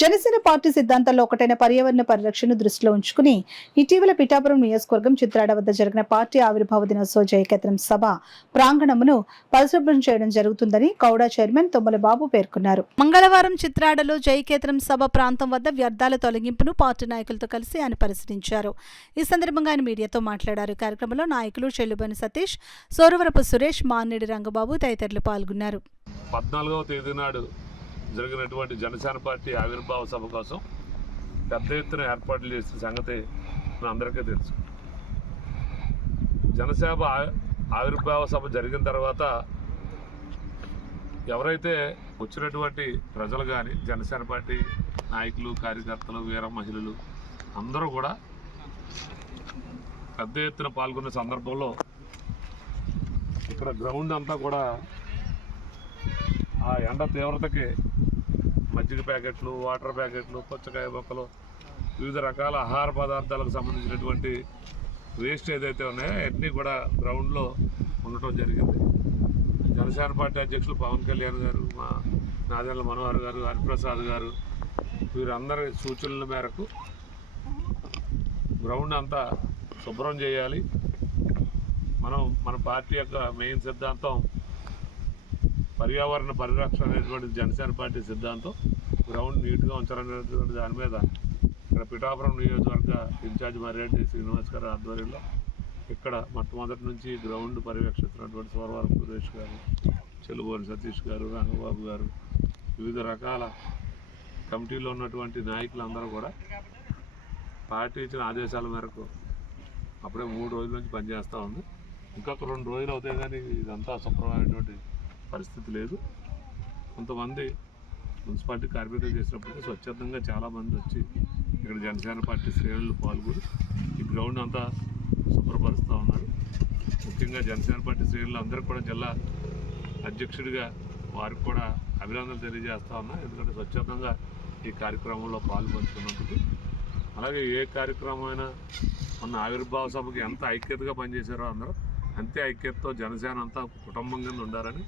Janasena party సిద్ధాంతాల్లో ఒకటైన పర్యావరణ పరిరక్షణ దృష్టిలో ఉంచుకుని ఇటీవల పిఠాపురం నియోజకవర్గం చిత్రాడ వద్ద జరిగిన పార్టీ ఆవిర్భావ దినోత్సవ జయకేతనం సభ ప్రాంగణమును పరిశుభ్రం చేయడం జరుగుతుందని కౌడా చైర్మన్ తుమ్మల బాబు పేర్కొన్నారు. మంగళవారం చిత్రాడలో జయకేతనం సభ ప్రాంతం వద్ద వ్యర్థాల తొలగింపును పార్టీ నాయకులతో కలిసి ఆయన పరిశీలించారు. ఈ సందర్భంగా ఆయన మీడియాతో మాట్లాడారు. కార్యక్రమంలో నాయకులు చెల్లుబని సతీష్, సోరవరపు సురేష్, మాన్నేడి రంగబాబు తదితరులు పాల్గొన్నారు. 14వ తేదీ నాడు జరిగినటువంటి జనసేన పార్టీ ఆవిర్భావ సభ కోసం పెద్ద ఎత్తున ఏర్పాట్లు చేసిన సంగతి మన అందరికీ తెలుసు. జనసేన ఆవిర్భావ సభ జరిగిన తర్వాత ఎవరైతే వచ్చినటువంటి ప్రజలు కానీ జనసేన పార్టీ నాయకులు, కార్యకర్తలు, వీర మహిళలు అందరూ కూడా పెద్ద ఎత్తున పాల్గొన్న సందర్భంలో ఇక్కడ గ్రౌండ్ అంతా కూడా ఆ ఎండ తీవ్రతకి మజ్జిగ ప్యాకెట్లు, వాటర్ ప్యాకెట్లు, పుచ్చకాయ మొక్కలు, వివిధ రకాల ఆహార పదార్థాలకు సంబంధించినటువంటి వేస్ట్ ఏదైతే ఉన్నాయో అన్నీ కూడా గ్రౌండ్లో ఉండటం జరిగింది. జనసేన పార్టీ అధ్యక్షులు పవన్ కళ్యాణ్ గారు, మా నాదెండ్ల మనోహర్ గారు, హరిప్రసాద్ గారు వీరందరి సూచనల మేరకు గ్రౌండ్ అంతా శుభ్రం చేయాలి. మన పార్టీ యొక్క మెయిన్ సిద్ధాంతం పర్యావరణ పరిరక్షణ అనేటువంటి జనసేన పార్టీ సిద్ధాంతం. గ్రౌండ్ నీట్గా ఉంచాలనేటువంటి దాని మీద ఇక్కడ పిఠాపురం నియోజకవర్గ ఇన్ఛార్జ్ మర్రెడ్డి శ్రీనివాస్ గారి ఆధ్వర్యంలో ఇక్కడ మొట్టమొదటి నుంచి గ్రౌండ్ పర్యవేక్షిస్తున్నటువంటి సోరవరపు సురేష్ గారు, చెల్లుబోని సతీష్ గారు, రంగబాబు గారు, వివిధ రకాల కమిటీలో ఉన్నటువంటి నాయకులందరూ కూడా పార్టీ ఇచ్చిన ఆదేశాల మేరకు అప్పుడే 3 రోజుల నుంచి పనిచేస్తూ ఉంది. ఇంకొక 2 రోజులు అవుతాయి కానీ ఇదంతా శుభ్రమైనటువంటి పరిస్థితి లేదు. కొంతమంది మున్సిపాలిటీ కార్మికులు చేసినప్పటికీ స్వచ్ఛందంగా చాలామంది వచ్చి ఇక్కడ జనసేన పార్టీ శ్రేణులు పాల్గొని ఈ గ్రౌండ్ అంతా శుభ్రపరుస్తూ ఉన్నారు. ముఖ్యంగా జనసేన పార్టీ శ్రేణులు అందరికీ కూడా జిల్లా అధ్యక్షుడిగా వారికి కూడా అభినందనలు తెలియజేస్తూ ఉన్నా. ఎందుకంటే స్వచ్ఛందంగా ఈ కార్యక్రమంలో పాల్పంచుకున్నందుకు. అలాగే ఏ కార్యక్రమం అయినా మన ఆవిర్భావ సభకి ఎంత ఐక్యతగా పనిచేశారో అందరూ అంతే ఐక్యతతో జనసేన అంతా కుటుంబం కింద ఉండాలని